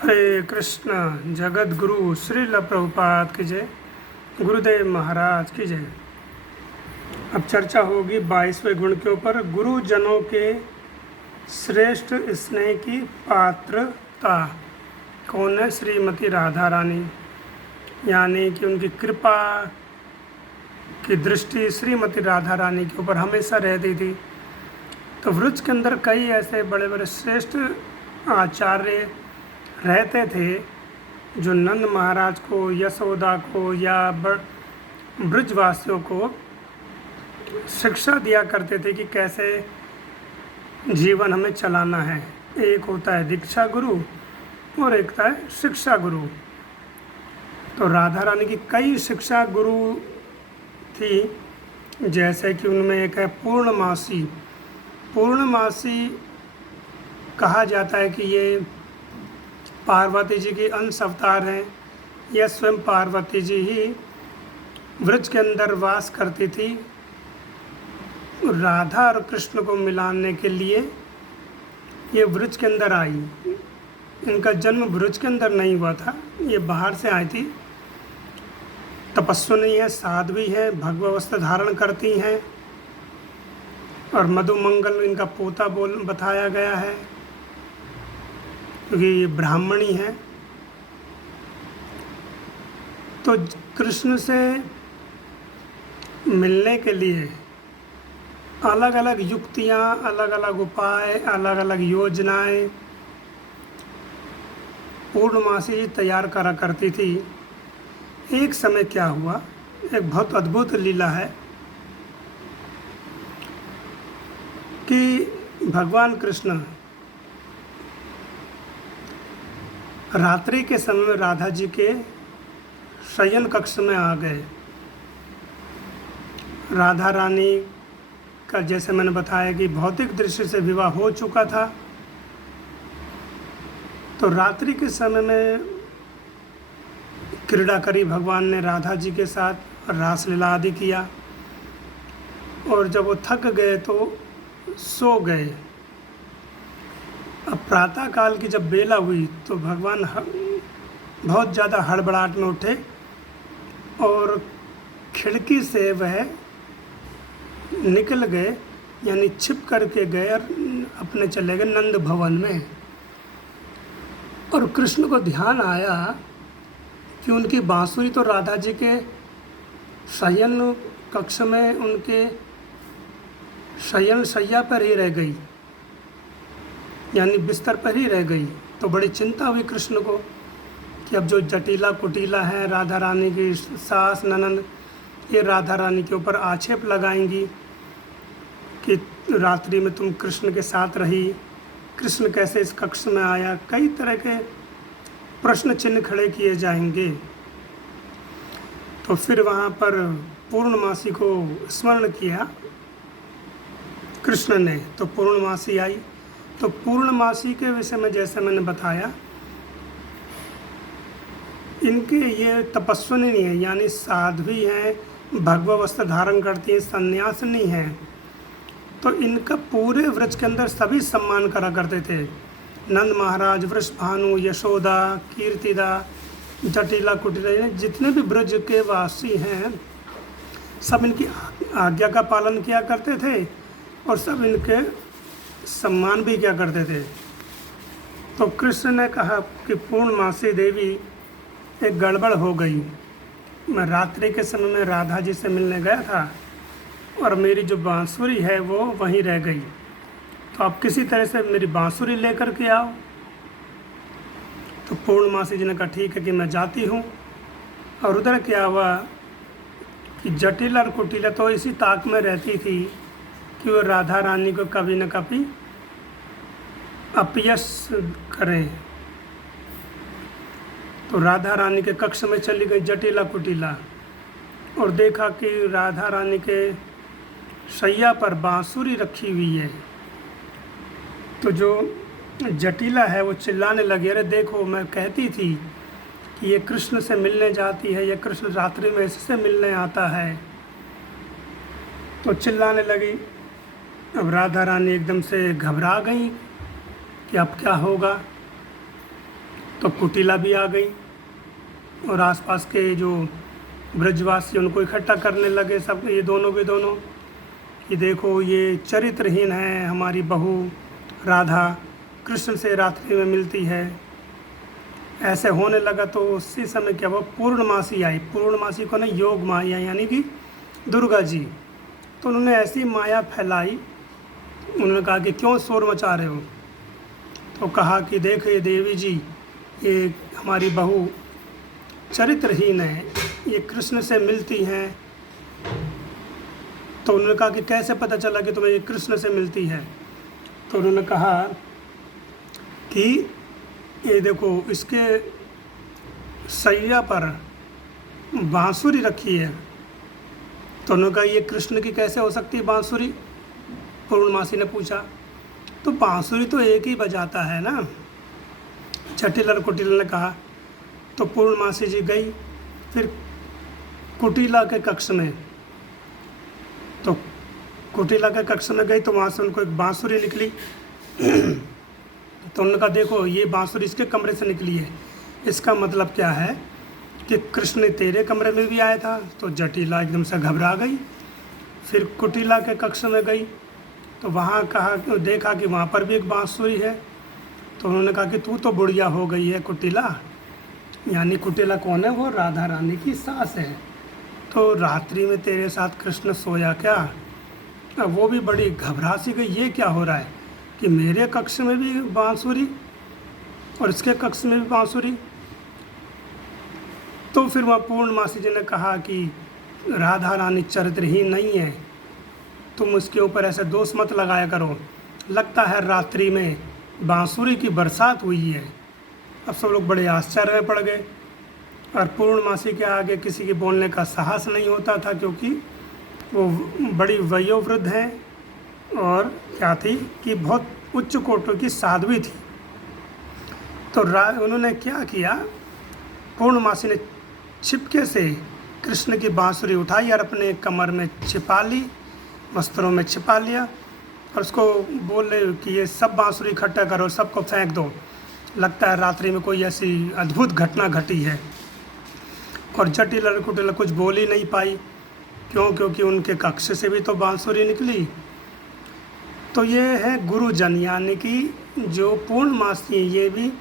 हरे कृष्ण। जगत गुरु श्रील प्रभुपाद की जय। गुरुदेव महाराज की जय। अब चर्चा होगी 22वें गुण के ऊपर, गुरुजनों के श्रेष्ठ स्नेह की पात्रता। कौन है? श्रीमती राधा रानी, यानी कि उनकी कृपा की दृष्टि श्रीमती राधा रानी के ऊपर हमेशा रहती थी। तो वृक्ष के अंदर कई ऐसे बड़े बड़े श्रेष्ठ आचार्य रहते थे जो नंद महाराज को, यशोदा को या ब्रजवासियों को शिक्षा दिया करते थे कि कैसे जीवन हमें चलाना है। एक होता है दीक्षा गुरु और एक होता है शिक्षा गुरु। तो राधा रानी की कई शिक्षा गुरु थी, जैसे कि उनमें एक है पूर्णमासी। पूर्णमासी कहा जाता है कि ये पार्वती जी की अंश अवतार हैं। यह स्वयं पार्वती जी ही वृक्ष के अंदर वास करती थी। राधा और कृष्ण को मिलाने के लिए ये वृक्ष के अंदर आई। इनका जन्म वृक्ष के अंदर नहीं हुआ था, ये बाहर से आई थी। तपस्विनी है, साध्वी है, भगवावस्था धारण करती हैं और मधुमंगल इनका पोता बताया गया है, क्योंकि ये ब्राह्मणी है। तो कृष्ण से मिलने के लिए अलग अलग युक्तियाँ, अलग अलग उपाय, अलग अलग योजनाएं पूर्णमासी जी तैयार करा करती थी। एक समय क्या हुआ, एक बहुत अद्भुत लीला है कि भगवान कृष्ण रात्रि के समय में राधा जी के शयन कक्ष में आ गए। राधा रानी का, जैसे मैंने बताया, कि भौतिक दृष्टि से विवाह हो चुका था। तो रात्रि के समय में क्रीड़ा करी भगवान ने राधा जी के साथ, रासलीला आदि किया, और जब वो थक गए तो सो गए। अब प्रातः काल की जब बेला हुई तो भगवान बहुत ज़्यादा हड़बड़ाहट में उठे और खिड़की से वह निकल गए, यानी छिप करके गए और अपने चले गए नंद भवन में। और कृष्ण को ध्यान आया कि उनकी बांसुरी तो राधा जी के शयन कक्ष में, उनके शयन शैया पर ही रह गई, यानी बिस्तर पर ही रह गई। तो बड़ी चिंता हुई कृष्ण को कि अब जो जटिला कुटिला है राधा रानी की सास ननंद, ये राधा रानी के ऊपर आक्षेप लगाएंगी कि रात्रि में तुम कृष्ण के साथ रही, कृष्ण कैसे इस कक्ष में आया, कई तरह के प्रश्न चिन्ह खड़े किए जाएंगे। तो फिर वहाँ पर पूर्णमासी को स्मरण किया कृष्ण ने, तो पूर्णमासी आई। तो पूर्णमासी के विषय में जैसे मैंने बताया, इनके ये तपस्विनी नहीं है, यानी साध्वी हैं, भगवावस्था धारण करती हैं, सन्यासिनी हैं। तो इनका पूरे वृक्ष के अंदर सभी सम्मान करा करते थे। नंद महाराज, वृषभानु, यशोदा, कीर्तिदा, जटिला कुटिला, जितने भी ब्रज के वासी हैं सब इनकी आज्ञा का पालन किया करते थे और सब इनके सम्मान भी क्या करते थे। तो कृष्ण ने कहा कि पूर्णमासी देवी, एक गड़बड़ हो गई। मैं रात्रि के समय में राधा जी से मिलने गया था और मेरी जो बांसुरी है वो वहीं रह गई, तो आप किसी तरह से मेरी बांसुरी लेकर के आओ। तो पूर्णमासी जी ने कहा ठीक है कि मैं जाती हूँ। और उधर क्या हुआ कि जटिला और कुटिला तो इसी ताक में रहती थी कि वो राधा रानी को कभी न कभी अपयश करें। तो राधा रानी के कक्ष में चली गई जटिला कुटिला और देखा कि राधा रानी के शैया पर बांसुरी रखी हुई है। तो जो जटिला है वो चिल्लाने लगी, अरे देखो, मैं कहती थी कि ये कृष्ण से मिलने जाती है, ये कृष्ण रात्रि में इससे मिलने आता है। तो चिल्लाने लगी। अब राधा रानी एकदम से घबरा गई कि अब क्या होगा। तो कुटिला भी आ गई और आसपास के जो ब्रजवासी उनको इकट्ठा करने लगे, सब ये दोनों के दोनों, कि देखो ये चरित्रहीन है, हमारी बहू राधा कृष्ण से रात्रि में मिलती है। ऐसे होने लगा तो उसी समय क्या हुआ, पूर्णमासी आई। पूर्णमासी को ना योग माया यानी कि दुर्गा जी, तो उन्होंने ऐसी माया फैलाई। उन्होंने कहा कि क्यों शोर मचा रहे हो, तो कहा कि देखिए देवी जी, ये हमारी बहू चरित्रहीन है, ये कृष्ण से मिलती हैं। तो उन्होंने कहा कि कैसे पता चला कि तुम्हें ये कृष्ण से मिलती है, तो उन्होंने कहा कि ये देखो इसके सैया पर बांसुरी रखी है। तो उन्होंने कहा ये कृष्ण की कैसे हो सकती है बांसुरी, पूर्णमासी ने पूछा। तो बांसुरी तो एक ही बजाता है ना, जटिल और कुटिल ने कहा। तो पूर्णमासी जी गई फिर कुटिला के कक्ष में। तो कुटिला के कक्ष में गई तो वहाँ से उनको एक बांसुरी निकली। तो उन्होंने कहा देखो ये बांसुरी इसके कमरे से निकली है, इसका मतलब क्या है कि कृष्ण तेरे कमरे में भी आया था। तो जटिला एकदम से घबरा गई। फिर कुटिला के कक्ष में गई तो वहाँ कहा, देखा कि वहाँ पर भी एक बांसुरी है। तो उन्होंने कहा कि तू तो बुढ़िया हो गई है कुटिला। यानी कुटिला कौन है, वो राधा रानी की सास है। तो रात्रि में तेरे साथ कृष्ण सोया क्या। अब वो भी बड़ी घबरा सी गई, ये क्या हो रहा है कि मेरे कक्ष में भी बांसुरी और इसके कक्ष में भी बांसुरी। तो फिर वहाँ पूर्णमासी जी ने कहा कि राधा रानी चरित्रहीन नहीं है, तुम उसके ऊपर ऐसे दोष मत लगाया करो, लगता है रात्रि में बांसुरी की बरसात हुई है। अब सब लोग बड़े आश्चर्य में पड़ गए और पूर्णमासी के आगे किसी के बोलने का साहस नहीं होता था, क्योंकि वो बड़ी वयोवृद्ध हैं और क्या थी कि बहुत उच्च कोटि की साध्वी थी। तो उन्होंने क्या किया, पूर्णमासी ने छिपके से कृष्ण की बांसुरी उठाई और अपने कमर में छिपा ली, वस्त्रों में छिपा लिया और उसको बोले कि ये सब बांसुरी इकट्ठा करो, सबको फेंक दो, लगता है रात्रि में कोई ऐसी अद्भुत घटना घटी है। और जटिल और कुटिला कुछ बोल ही नहीं पाई, क्योंकि उनके कक्ष से भी तो बांसुरी निकली। तो ये है गुरुजन, यानी कि जो पूर्णमासी, ये भी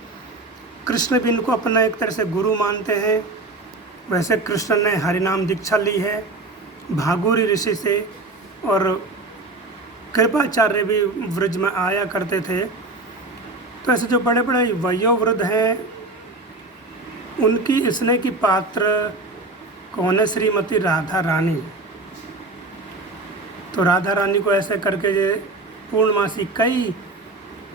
कृष्ण भी इनको अपना एक तरह से गुरु मानते हैं। वैसे कृष्ण ने हरिनाम दीक्षा ली है भागुरी ऋषि से, और कृपाचार्य भी व्रज में आया करते थे। तो ऐसे जो बड़े बड़े वयोवृद्ध हैं, उनकी स्नेह की पात्र कौन है, श्रीमती राधा रानी। तो राधा रानी को ऐसे करके ये पूर्णमासी कई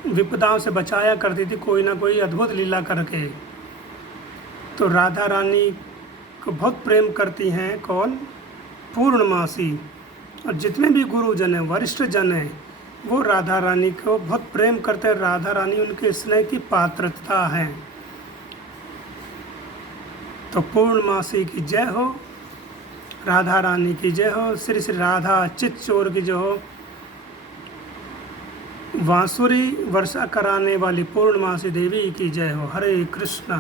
विपदाओं से बचाया करती थी, कोई ना कोई अद्भुत लीला करके। तो राधा रानी को बहुत प्रेम करती हैं कौन, पूर्णमासी। और जितने भी गुरुजन हैं, वरिष्ठ जन हैं, वो राधा रानी को बहुत प्रेम करते हैं। राधा रानी उनके स्नेह की पात्रता है। तो पूर्णमासी की जय हो, राधा रानी की जय हो, श्री श्री राधा चित्चौर की जय हो। बांसुरी वर्षा कराने वाली पूर्णमासी देवी की जय हो। हरे कृष्णा।